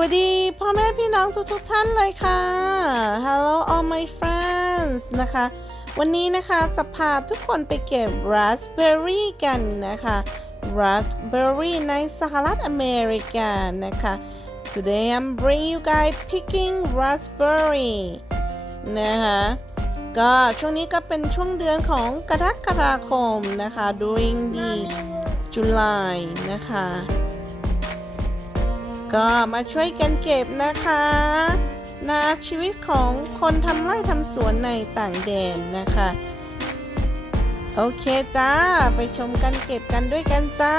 วัสดีพ่อแม่พี่น้องทุกทุกๆท่านเลยค่ะ Hello all my friends นะคะ วันนี้นะคะจะพาทุกคนไปเก็บ raspberry กันนะคะ raspberry ในสหรัฐอเมริกานะคะ Today I'm bring you guys picking raspberry นะคะก็ช่วงนี้ก็เป็นช่วงเดือนของกรกฎาคมนะคะ during the July นะคะ ก็มาช่วยกันเก็บนะคะนะชีวิตของคนทำไร่ทำสวนในต่างแดนนะคะ โอเคจ้า ไปชมกันเก็บกันด้วยกันจ้า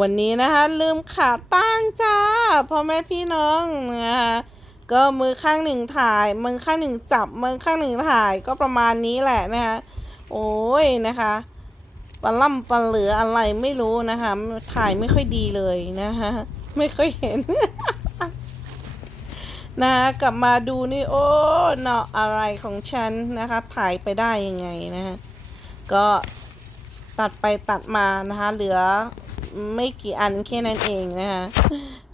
วันนี้นะคะลืมขาตั้งจ้าพ่อแม่พี่น้องนะคะก็มือข้างหนึ่งถ่าย มือข้างหนึ่งจับ มือข้างหนึ่งถ่ายก็ประมาณนี้แหละนะคะโอ้ยนะคะปลาล่ำปลาเหลืออะไรไม่รู้นะคะ ถ่ายไม่ค่อยดีเลยนะคะไม่ค่อยเห็นนะคะกลับมาดูนี่โอ้เนาะอะไรของฉันนะคะ ถ่ายไปได้ยังไงนะคะก็ตัดไปตัดมานะคะเหลือ ไม่กี่อันแค่นั้นเองนะคะ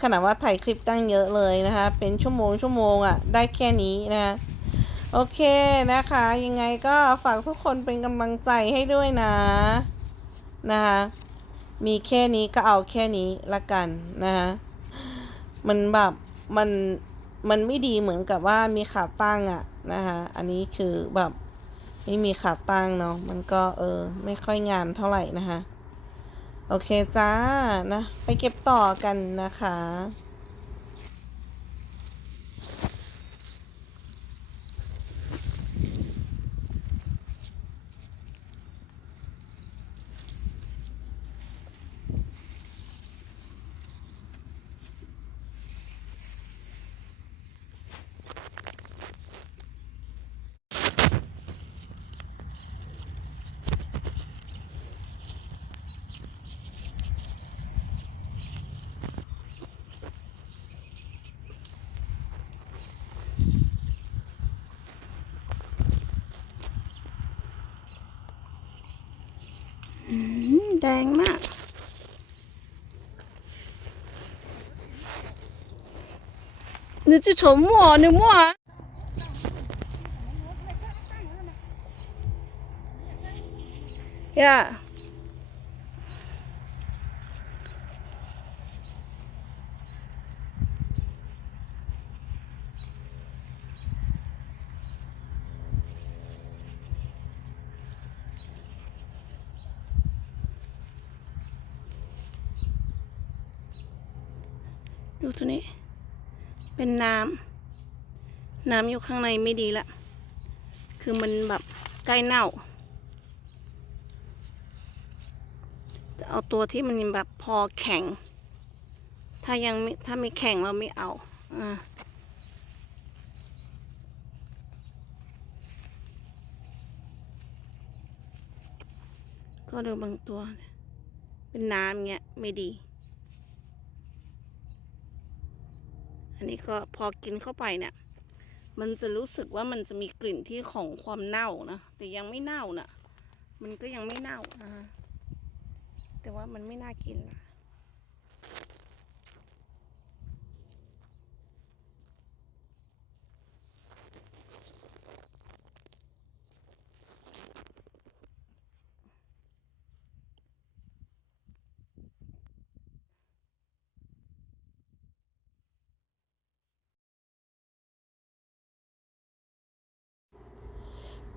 ขนาดว่าถ่ายคลิปตั้งเยอะเลยนะคะ เป็นชั่วโมงชั่วโมงอะ่ะ ได้แค่นี้นะคะโอเคนะคะ ยังไงก็ฝากทุกคนเป็นกำลังใจให้ด้วยนะนะคะมีแค่นี้ก็เอาแค่นี้ละกันนะคะมันแบบมันมันไม่ดีเหมือนกับว่ามีขาตั้งอะ่ะนะคะอันนี้คือแบบไม่มีขาตั้งเนาะมันก็เออไม่ค่อยงามเท่าไหร่นะคะ โอเคจ้านะ ไปเก็บต่อกันนะคะ แดงมาก หนูจะชมมัวหนูมัว呀。Yeah. ดูตัวนี้ เป็นน้ำน้ำอยู่ข้างในไม่ดีละ คือมันแบบใกล้เน่า จะเอาตัวที่มันแบบพอแข็ง ถ้ายังไม่ถ้าไม่แข็งเราไม่เอาอ่าก็ดูบางตัว เป็นน้ำเงี้ย ไม่ดี อันนี้ก็พอกินเข้าไปเนี่ย มันจะรู้สึกว่ามันจะมีกลิ่นที่ของความเน่านะแต่ยังไม่เน่านะมันก็ยังไม่เน่านะคะแต่ว่ามันไม่น่ากินนะ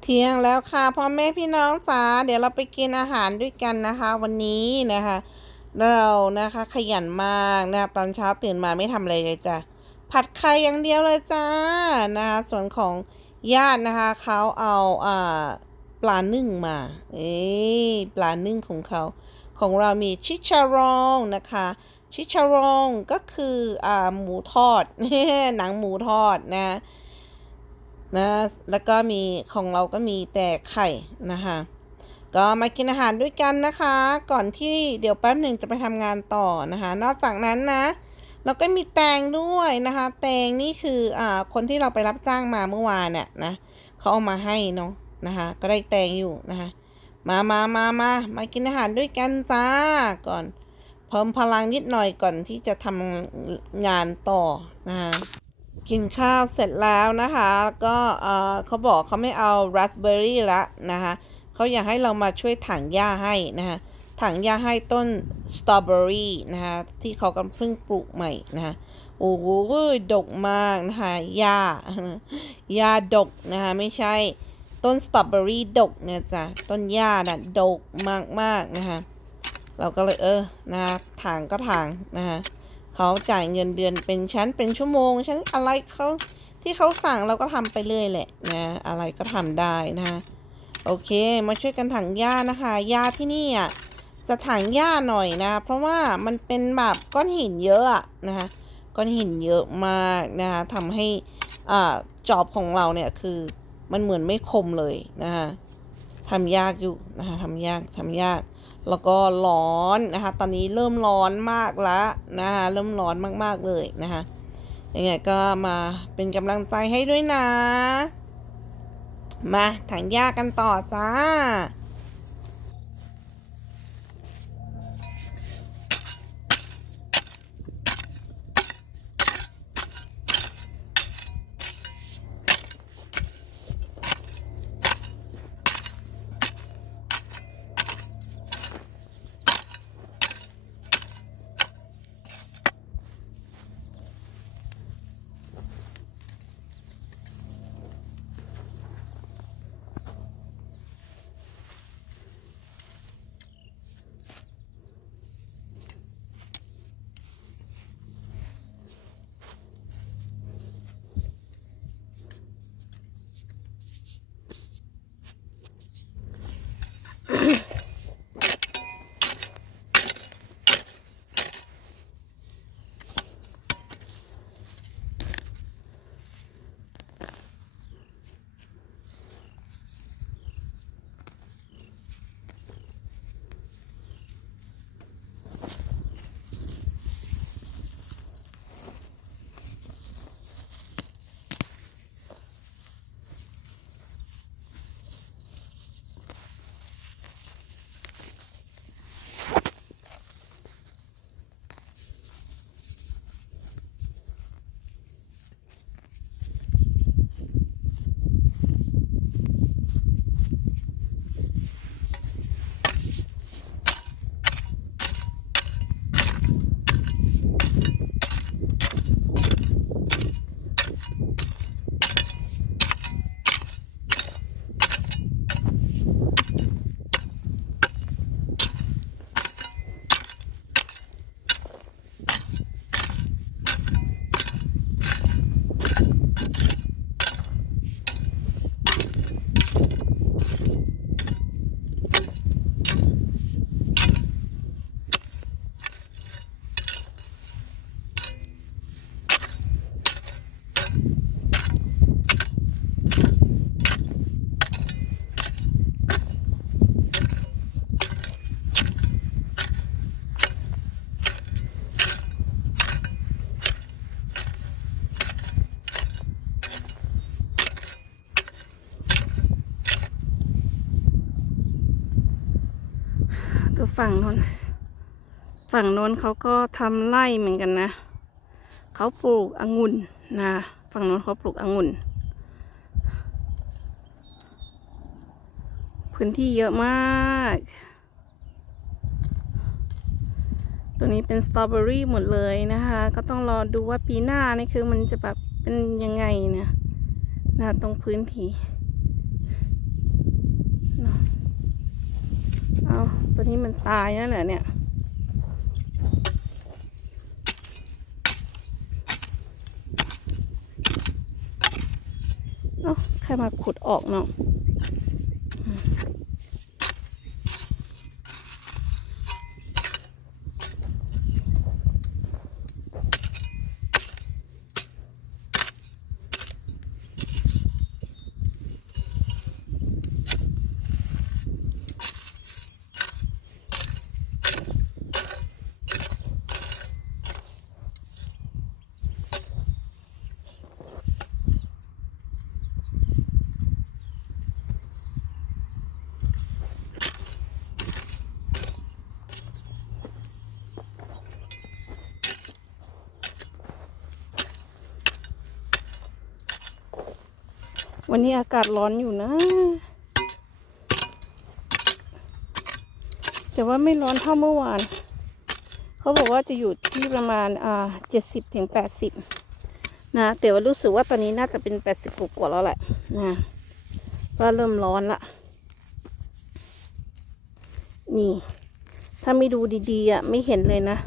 เที่ยงแล้วค่ะพ่อแม่พี่น้องจ๋าเดี๋ยวเราไปกินอาหารด้วยกันนะคะ วันนี้นะคะ เรานะคะขยันมากนะคะตอนเช้าตื่นมาไม่ทำอะไรเลยจ้ะผัดไข่อย่างเดียวเลยจ้านะคะส่วนของญาตินะคะเขาเอาอ่าปลานึ่งมาเอ้ปลานึ่งของเขาของเรามีชิชารองนะคะ ชิชารองก็คืออ่าหมูทอดหนังหมูทอดนะ นะแล้วก็มีของเราก็มีแต่ไข่นะคะ ก็มากินอาหารด้วยกันนะคะ ก่อนที่เดี๋ยวแป๊บหนึ่งจะไปทำงานต่อนะคะ นอกจากนั้นนะเราก็มีแตงด้วยนะคะ แตงนี่คืออ่าคนที่เราไปรับจ้างมาเมื่อวานเนี่ยนะเขาเอามาให้เนาะนะคะ ก็ได้แตงอยู่นะคะ มามามามามากินอาหารด้วยกันจ้าก่อนเพิ่มพลังนิดหน่อยก่อนที่จะทำงานต่อนะคะ กินข้าวเสร็จแล้วนะคะแล้วก็เออเขาบอกเขาไม่เอาราสเบอร์รี่ละนะคะเขาอยากให้เรามาช่วยถังหญ้าให้นะคะถังหญ้าให้ต้นสตรอเบอรี่นะคะที่เขากำลังเพิ่งปลูกใหม่นะคะโอ้โหดกมากนะคะหญ้าหญ้าดกนะคะไม่ใช่ต้นสตรอเบอรี่ดกเนี่ยจ้ะต้นหญ้าน่ะดกมากๆนะคะเราก็เลยเออนะคะถางก็ถางนะคะ เขาจ่ายเงินเดือนเป็นชั้นเป็นชั่วโมงชั้นอะไรเขาที่เขาสั่งเราก็ทำไปเรื่อยแหละนะอะไรก็ทำได้นะโอเคมาช่วยกันถังหญ้านะคะหญ้าที่นี่อะจะถังหญ้าหน่อยนะ เพราะว่ามันเป็นแบบก้อนหินเยอะอะนะคะก้อนหินเยอะมากนะคะทำให้อ่าจอบของเราเนี่ยคือมันเหมือนไม่คมเลยนะคะทำยากอยู่นะคะทำยากทำยาก แล้วก็ร้อนนะคะ ตอนนี้เริ่มร้อนมากแล้วนะคะเริ่มร้อนมากๆเลยนะคะยังไงก็มาเป็นกำลังใจให้ด้วยนะ มาถังยากันต่อจ้า ฝั่งโน้น ฝั่งโน้นเขาก็ทำไร่เหมือนกันนะ เขาปลูกองุ่นนะ ฝั่งโน้นเขาปลูกองุ่น พื้นที่เยอะมาก ตัวนี้เป็นสตรอเบอรี่หมดเลยนะคะ ก็ต้องรอดูว่าปีหน้านี่คือมันจะแบบเป็นยังไงนะนะตรงพื้นที่ เนาะเอาตัวนี้มันตายนั่นแหละเนี่ย เอ้า ใครมาขุดออกเนาะ วันนี้อากาศร้อนอยู่นะ แต่ว่าไม่ร้อนเท่าเมื่อวาน เขาบอกว่าจะอยู่ที่ประมาณอ่าเจ็ดสิบถึงแปดสิบนะ แต่ว่ารู้สึกว่าตอนนี้น่าจะเป็นแปดสิบกว่าแล้วแหละนะก็เริ่มร้อนละ นี่ ถ้าไม่ดูดีๆอะไม่เห็นเลยนะ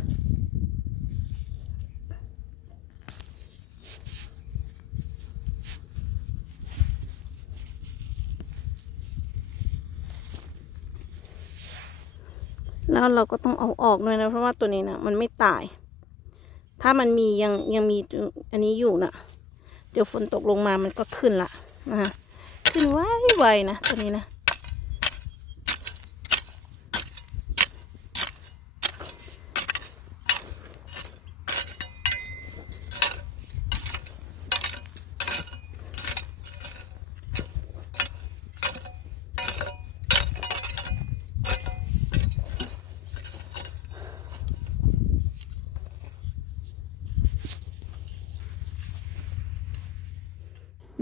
แล้วเราก็ต้องเอาออกด้วยนะ เพราะว่าตัวนี้นะมันไม่ตาย ถ้ามันมียังยังมีอันนี้อยู่นะเดี๋ยวฝนตกลงมามันก็ขึ้นละนะฮะขึ้นไวไวๆนะตัวนี้นะ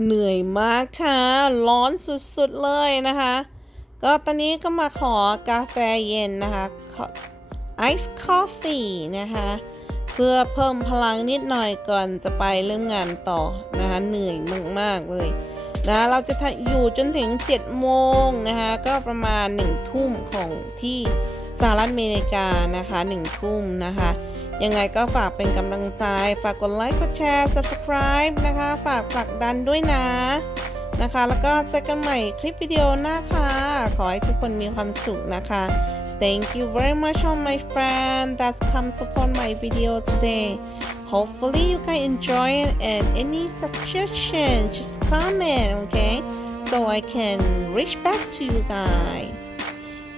เหนื่อยมากค่ะ ร้อนสุดๆเลยนะคะ ก็ตอนนี้ก็มาขอกาแฟเย็นนะคะไอซ์คอฟฟี่นะคะ เพื่อเพิ่มพลังนิดหน่อยก่อนจะไปเริ่มงานต่อนะคะ เหนื่อยมากๆเลยนะเราจะอยู่จนถึง 7 โมงนะคะ ก็ประมาณ 1 ทุ่มของที่สหรัฐอเมริกานะคะ 1 ทุ่มนะคะ ยังไงก็ฝากเป็นกำลังใจ ฝากกดไลค์กดแชร์ subscribe นะคะ ฝากผลักดันด้วยนะนะคะ แล้วก็เจอกันใหม่คลิปวิดีโอหน้าค่ะ ขอให้ทุกคนมีความสุขนะคะ Thank you very much on my friend that's come support my video today. Hopefully you guys enjoy it and any suggestion just comment, okay? So I can reach back to you guys.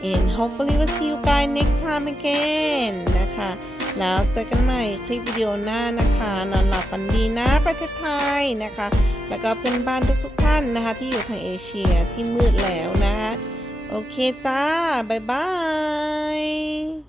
And hopefully we'll see you guys next time again นะคะ แล้วเจอกันใหม่คลิปวิดีโอหน้านะคะนอนหลับฝันดีนะประเทศไทยนะคะ แล้วก็เพื่อนบ้านทุกๆท่านนะคะ ที่อยู่ทางเอเชียที่มืดแล้วนะคะ โอเคจ้า บ๊ายบาย